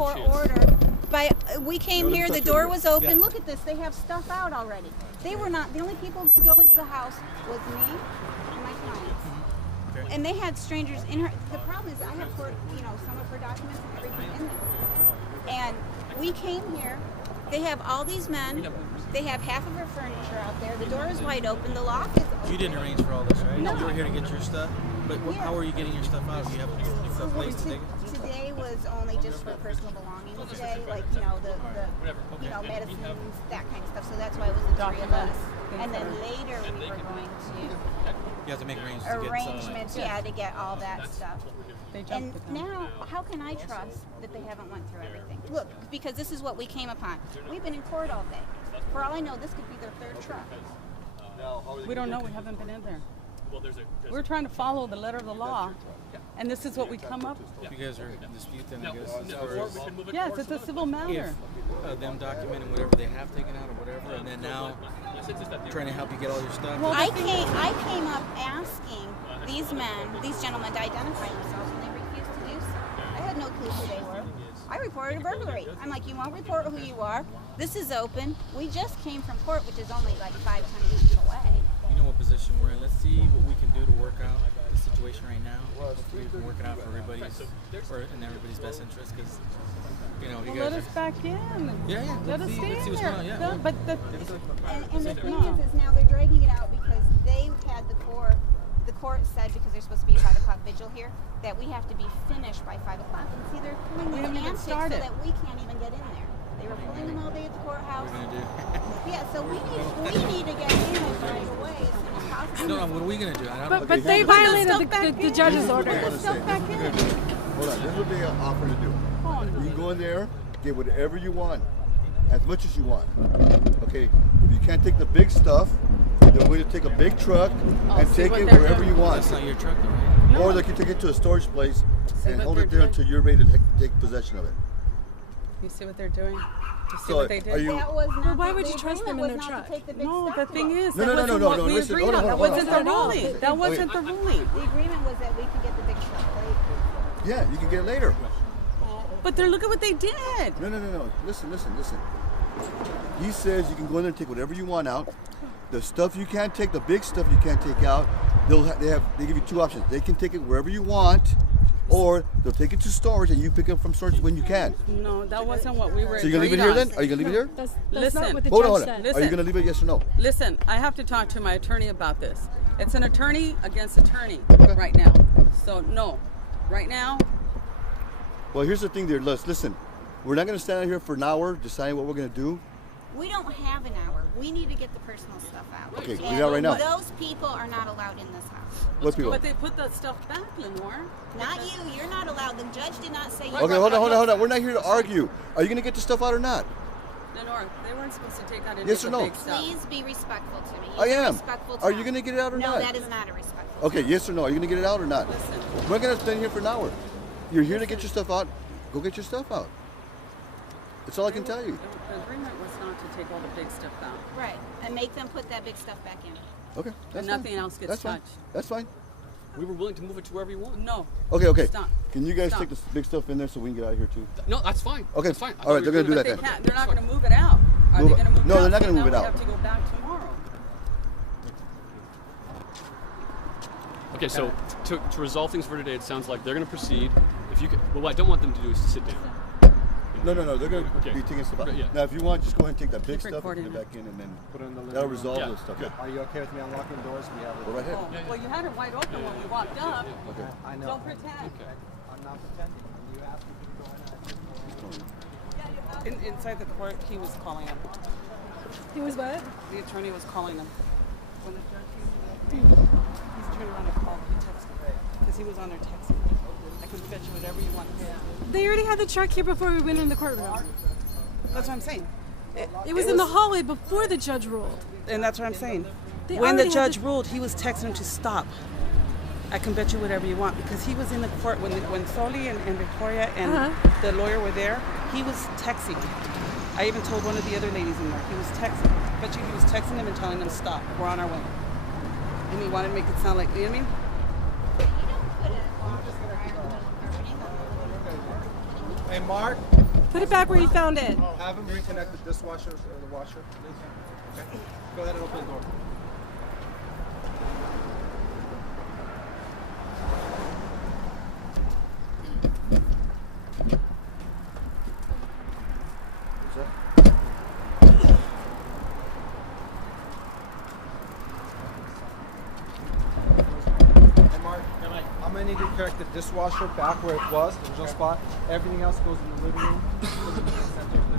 court order. We came here, the door was open. Look at this, they have stuff out already. They were not, the only people to go into the house was me and my clients. Okay. And they had strangers in her. The problem is I have some of her documents and everything in there. And we came here, they have all these men, they have half of her furniture out there, the door is wide open, the lock is open. You didn't arrange for all this, right? No. You were here to get your stuff? But how are you getting your stuff out? Do you have a place to take it? Today was only just for personal belongings today, like, the medicines, that kind of stuff. So that's why it was the three of us. And then later we were going to... You have to make arrangements to get to get all that stuff. And now, how can I trust that they haven't went through everything? Look, because this is what we came upon. We've been in court all day. For all I know, this could be their third truck. We don't know. We haven't been in there. We're trying to follow the letter of the law, and this is what we come up with. You guys are in dispute then, I guess? Yes, it's a civil matter. If them documenting whatever they have taken out or whatever, and then now trying to help you get all your stuff. Well, I came up asking these gentlemen to identify themselves, and they refused to do so. I had no clue who they were. I reported a burglary. I'm like, you won't report who you are. This is open. We just came from court, which is only like 5-10 minutes away. You know what position we're in. Let's see what we can do to work out the situation right now. Hopefully we can work it out for everybody's, in everybody's best interest, because you guys let us back in. Yeah. Let us stay let's see what's there. going on. Yeah. But and the thing is now they're dragging it out because they had the court said, because there's supposed to be a 5 o'clock vigil here, that we have to be finished by 5 o'clock. And see, they're pulling the antics so that we can't even get in there. They were pulling them all day at the courthouse. What are we going to do? Yeah, so we need to get in right away as soon as possible. No, what are we going to do? But they violated the judge's order. Put the stuff back in. Hold on, this is what they offer to do. You can go in there, get whatever you want, as much as you want. Okay, if you can't take the big stuff, they're going to take a big truck and take it wherever you want. That's not your truck, though, right? No. Or they can take it to a storage place and hold it there until you're ready to take possession of it. You see what they're doing? You see So what they did? Well, why would you trust them in their truck? No, the thing is, No, that wasn't what we listen, agreed on. That hold on. wasn't the ruling. That wasn't the ruling. The agreement was that we could get the big truck, right? Yeah, you can get it later. But look at what they did. No. Listen. He says you can go in there and take whatever you want out. The stuff you can't take, the big stuff you can't take out, they give you two options. They can take it wherever you want, or they'll take it to storage and you pick it up from storage when you can. No, that wasn't what we were So you're gonna leave it here then? Are you gonna leave it here? That's not what the Hold judge on. said. Are you gonna leave it? Yes or no? Listen, I have to talk to my attorney about this. It's an attorney against attorney right now. So no, right now. Well, here's the thing, there. Listen, we're not gonna stand out here for an hour deciding what we're gonna do. We don't have an hour. We need to get the personal stuff out. Okay, and we got right now. Those people are not allowed in this house. What people? But they put the stuff back, Lenore. Not you. You're not allowed. The judge did not say you. Okay, hold on. We're not here to argue. Are you gonna get the stuff out or not? Lenore, they weren't supposed to take out any Yes of or the no? big stuff. Please be respectful to me. I am. Respectful to Are you me. gonna get it out or no, not? No, that is not a respectful. Okay, yes or no? Are you gonna get it out or not? Listen. We're gonna stand here for an hour. You're here to get your stuff out. Go get your stuff out. That's all I can tell you. The agreement was not to take all the big stuff out. Right, and make them put that big stuff back in. Okay, that's nothing fine. else gets That's touched. Fine. That's fine. We were willing to move it to wherever you want. No. Okay. Stop. Can you guys Stop. take the big stuff in there so we can get out of here too? No, that's fine. Okay. That's fine. All right, they're gonna do that They then. can't. They're not going to move it out. Are Move they it- going to move no, it out? they're not gonna So move it now out. We have to go back tomorrow. Okay, so to resolve things for today, it sounds like they're going to proceed. If you could, well, what I don't want them to do is to sit down. No. They're gonna be taking stuff out. Okay, yeah. Now, if you want, just go ahead and take that big stuff and recording put it it. back in, and then Put it in the living that'll room. resolve Yeah. this stuff. Good. Are you okay with me unlocking the doors? We have Go right ahead. Oh, well, you had it wide open when we walked up. Okay. I know. Don't pretend. I'm not pretending. When you asked me to go in, I Inside the court, he was calling him. He was what? The attorney was calling him. When the judge came in, he's turned around and called. He texted because he was on there texting. I could fetch you whatever you want. They already had the truck here before we went in the courtroom. That's what I'm saying. It was in the hallway before the judge ruled. And that's what I'm saying. They When the already had judge ruled, he was texting him to stop. I can bet you whatever you want because he was in the court when Soli and Victoria and the lawyer were there. He was texting. I even told one of the other ladies in there. He was texting. I bet you he was texting him and telling them stop. We're on our way. And he wanted to make it sound like, you know what I mean? You don't put it on. Hey, Mark. Put it back where you found it. Have him reconnect the dishwasher or the washer. Okay. Go ahead and open the door. I'm gonna need you to correct the dishwasher back where it was, the original spot. Everything else goes in the living room. Goes in the center.